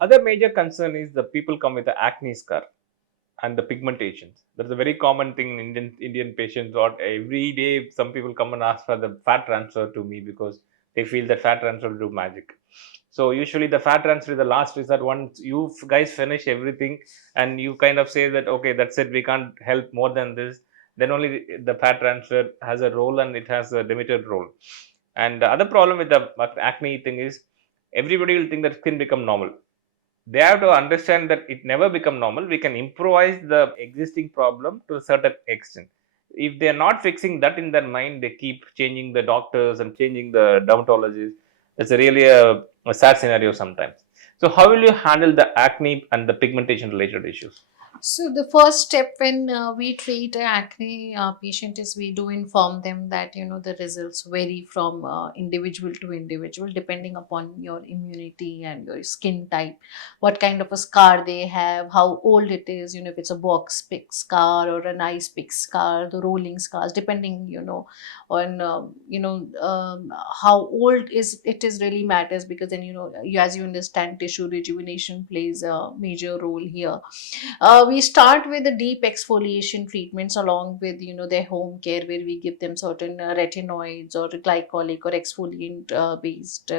Other major concern is the people come with the acne scar and the pigmentations. That's a very common thing in Indian patients. What every day, some people come and ask for the fat transfer to me because they feel that fat transfer will do magic. So usually the fat transfer is the last resort. Once you guys finish everything and you kind of say that okay, that's it, we can't help more than this, then only the fat transfer has a role and it has a limited role. And the other problem with the acne thing is everybody will think that skin become normal. They have to understand that it never become normal. We can improvise the existing problem to a certain extent. If they are not fixing that in their mind, they keep changing the doctors and changing the dermatologists. It's really a sad scenario sometimes. So how will you handle the acne and the pigmentation related issues? So the first step when we treat a acne patient is we do inform them that the results vary from individual to individual depending upon your immunity and your skin type, what kind of a scar they have, how old it is, if it's a box pick scar or an ice pick scar, the rolling scars, depending on how old is it is really matters, because then as you understand, tissue rejuvenation plays a major role here. We start with the deep exfoliation treatments along with their home care, where we give them certain retinoids or glycolic or exfoliant based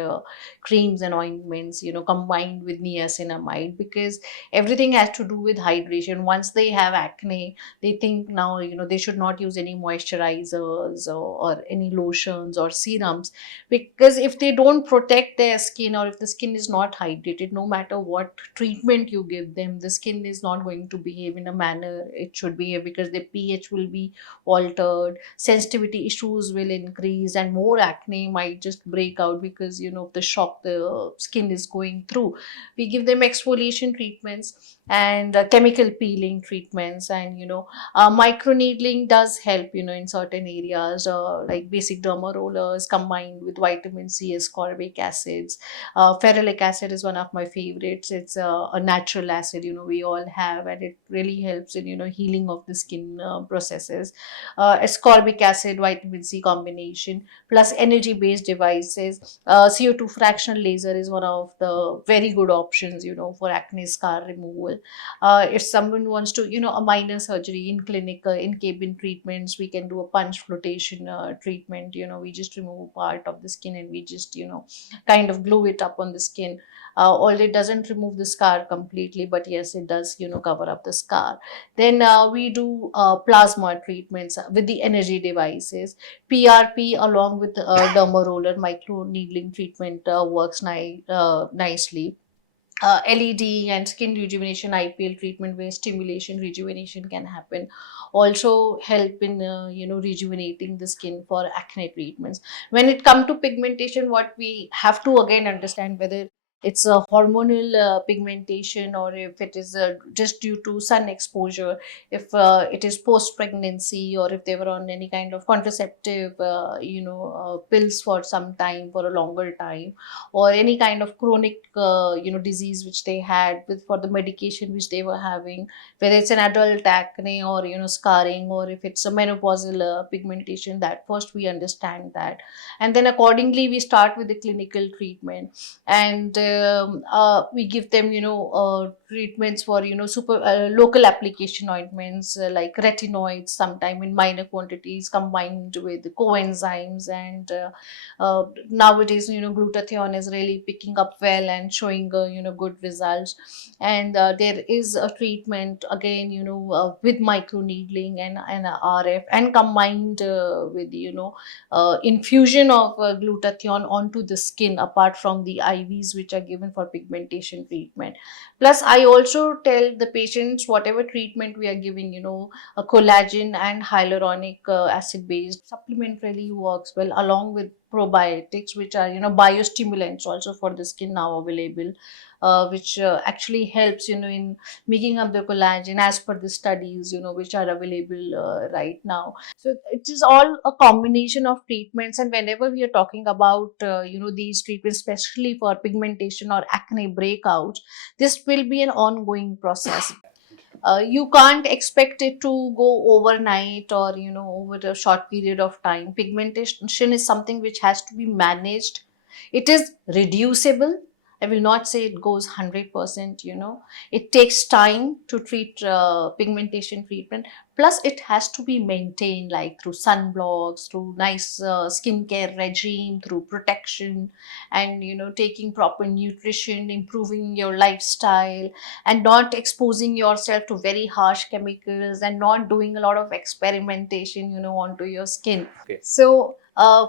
creams and ointments, combined with niacinamide, because everything has to do with hydration. Once they have acne, they think now they should not use any moisturizers or any lotions or serums, because if they don't protect their skin, or if the skin is not hydrated, no matter what treatment you give them, the skin is not going to behave in a manner it should behave, because the pH will be altered, sensitivity issues will increase, and more acne might just break out because of the shock the skin is going through. We give them exfoliation treatments and chemical peeling treatments, and microneedling does help in certain areas, like basic derma rollers combined with vitamin C, ascorbic acids. Ferulic acid is one of my favorites. It's a natural acid, we all have, and it really helps in healing of the skin processes. Ascorbic acid, vitamin C combination, plus energy based devices. CO2 fractional laser is one of the very good options, for acne scar removal. If someone wants to, a minor surgery in clinic, in cabin treatments, we can do a punch flotation treatment. We just remove part of the skin and we just, kind of glue it up on the skin. Although it doesn't remove the scar completely, but yes, it does, cover up the scar. Then we do plasma treatments with the energy devices. PRP along with derma roller micro needling treatment works nicely. LED and skin rejuvenation IPL treatment, where stimulation rejuvenation can happen, also help in rejuvenating the skin for acne treatments. When it comes to pigmentation, what we have to again understand, whether it's a hormonal pigmentation, or if it is just due to sun exposure, if it is post pregnancy, or if they were on any kind of contraceptive pills for some time, for a longer time, or any kind of chronic disease which they had with for the medication which they were having, whether it's an adult acne or scarring, or if it's a menopausal pigmentation, that first we understand that, and then accordingly we start with the clinical treatment. And we give them treatments for super local application ointments, like retinoids, sometime in minor quantities combined with coenzymes. And nowadays glutathione is really picking up well and showing good results. And there is a treatment again with microneedling and RF, and combined with infusion of glutathione onto the skin, apart from the IVs which are given for pigmentation treatment. Plus I also tell the patients, whatever treatment we are giving, a collagen and hyaluronic acid based supplement really works well, along with probiotics, which are biostimulants also for the skin now available, which actually helps in making up the collagen as per the studies which are available right now. So it is all a combination of treatments, and whenever we are talking about these treatments, especially for pigmentation or acne breakouts, this will be an ongoing process. You can't expect it to go overnight, or over a short period of time. Pigmentation is something which has to be managed. It is reducible, I will not say it goes 100%, it takes time to treat pigmentation treatment. Plus, it has to be maintained like through sunblocks, through nice skincare regime, through protection, and taking proper nutrition, improving your lifestyle, and not exposing yourself to very harsh chemicals, and not doing a lot of experimentation, onto your skin. Okay. So,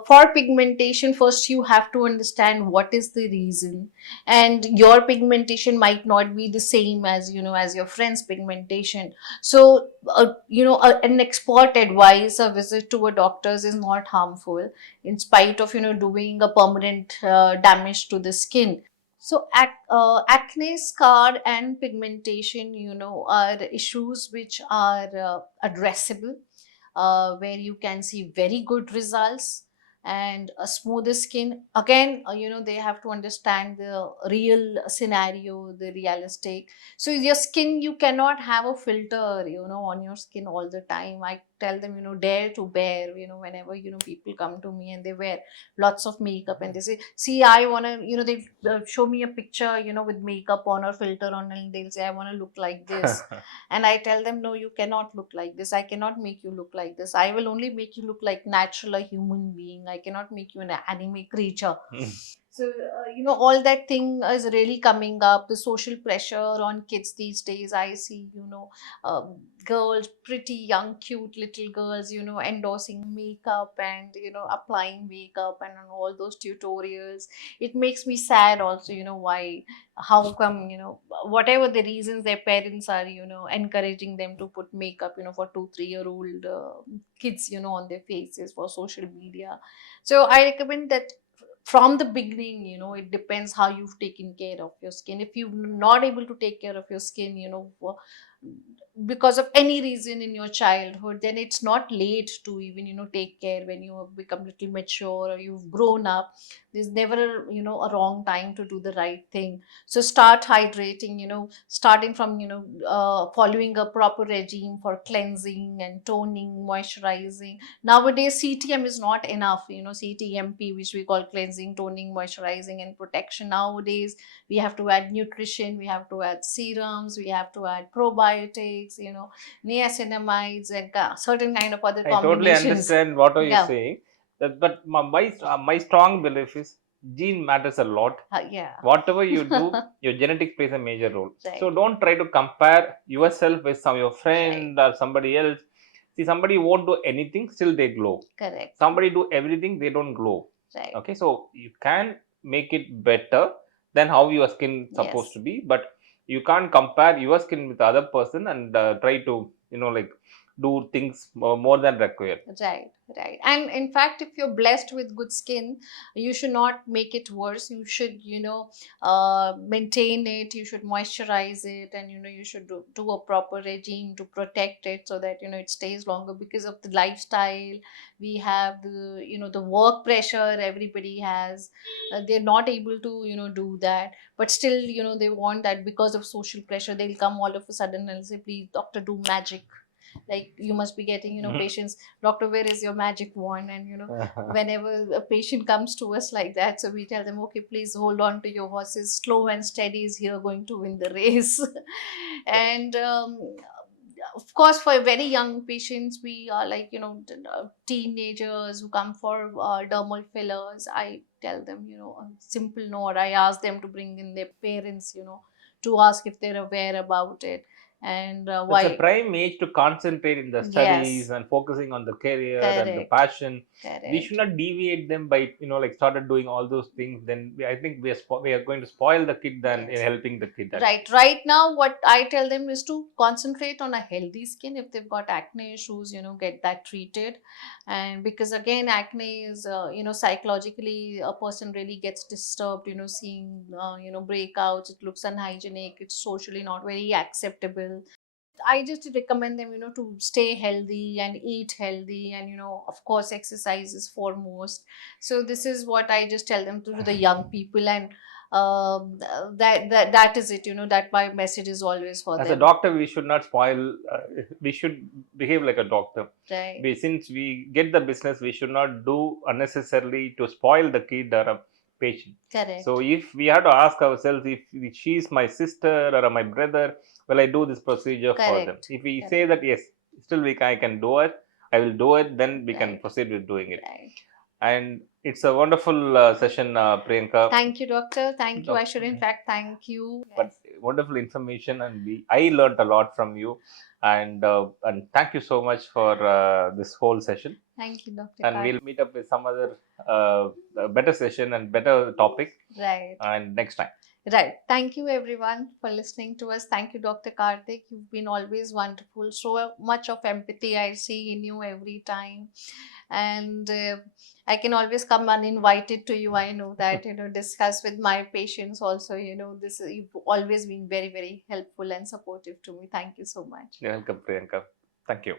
for pigmentation, first you have to understand what is the reason, and your pigmentation might not be the same as as your friend's pigmentation. So, an expert advice, a visit to a doctor's is not harmful, in spite of doing a permanent damage to the skin. So, acne, scar, and pigmentation, are issues which are addressable, where you can see very good results and a smoother skin. Again, they have to understand the real scenario, the realistic. So your skin, you cannot have a filter, on your skin all the time. I tell them, dare to bear, whenever people come to me and they wear lots of makeup and they say, see, I want to, they show me a picture, with makeup on or filter on, and they'll say, I want to look like this. And I tell them, no, you cannot look like this. I cannot make you look like this. I will only make you look like natural, a human being. I cannot make you an anime creature. So, all that thing is really coming up. The social pressure on kids these days, I see, girls, pretty young, cute little girls, endorsing makeup and, applying makeup and on all those tutorials. It makes me sad also, why, how come, whatever the reasons their parents are, encouraging them to put makeup, for 2 3 year old kids, on their faces for social media. So I recommend that from the beginning, it depends how you've taken care of your skin. If you're not able to take care of your skin, because of any reason in your childhood, then it's not late to even take care. When you have become little mature or you've grown up, there's never a wrong time to do the right thing. So start hydrating, starting from following a proper regime for cleansing and toning, moisturizing. Nowadays, CTM is not enough, CTMP, which we call cleansing, toning, moisturizing, and protection. Nowadays, we have to add nutrition, we have to add serums, we have to add probiotics, niacinamides, and certain kind of other I totally combinations. understand what are you Yeah, saying. But my strong belief is gene matters a lot. yeah. Whatever you do, your genetics plays a major role. So Right, don't try to compare yourself with some your right, friend or somebody else. See, somebody won't do anything, still they glow. correct, Somebody do everything, they don't glow. right. Okay, so you can make it better than how your skin supposed Yes. to be, but you can't compare your skin with the other person and try to like do things more than required. Right, right. And in fact, if you're blessed with good skin, you should not make it worse. You should, maintain it. You should moisturize it, and you should do a proper regime to protect it so that it stays longer. Because of the lifestyle we have, the work pressure everybody has, they're not able to do that. But still, they want that. Because of social pressure, they'll come all of a sudden and say, please, doctor, do magic. Like, you must be getting patients, doctor, where is your magic wand? And whenever a patient comes to us like that, so we tell them, okay, please hold on to your horses, slow and steady is here going to win the race. And of course, for very young patients, we are like, teenagers who come for dermal fillers, I tell them, a simple no, or I ask them to bring in their parents, to ask if they're aware about it. And That's a why. prime age to concentrate in the studies Yes, and focusing on the career and the correct, passion. We should correct. not deviate them by like started doing all those things. Then I think we are going to spoil the kid than in Yes. helping the kid actually. Right. Right now, what I tell them is to concentrate on a healthy skin. If they've got acne issues, get that treated. And because again, acne is, psychologically, a person really gets disturbed, seeing, breakouts. It looks unhygienic. It's socially not very acceptable. I just recommend them, to stay healthy and eat healthy, and of course, exercise is foremost. So this is what I just tell them to the young people, and that is it. That my message is always for As a them. doctor, we should not spoil. We should behave like a doctor. Right. Since we get the business, we should not do unnecessarily to spoil the kid or patient. Correct. So if we have to ask ourselves, if she is my sister or my brother, will I do this procedure for them? Correct. If we say Correct. that yes, still I can do it, I will do it, then we can Right. proceed with doing it. Right. And it's a wonderful session, Priyanka. Thank you, doctor. Thank you. I No, should, in fact, thank you. but Yes. wonderful information, and I learned a lot from you, and thank you so much for this whole session. Thank you, Dr. And Karthik. we'll meet up with some other better session and better topic, Right. and next time. Right. Thank you, everyone, for listening to us. Thank you, Dr. Karthik. You've been always wonderful. So much of empathy I see in you every time. And I can always come uninvited to you. I know that, discuss with my patients also. You've always been very, very helpful and supportive to me. Thank you so much. You're welcome, Priyanka. Thank you.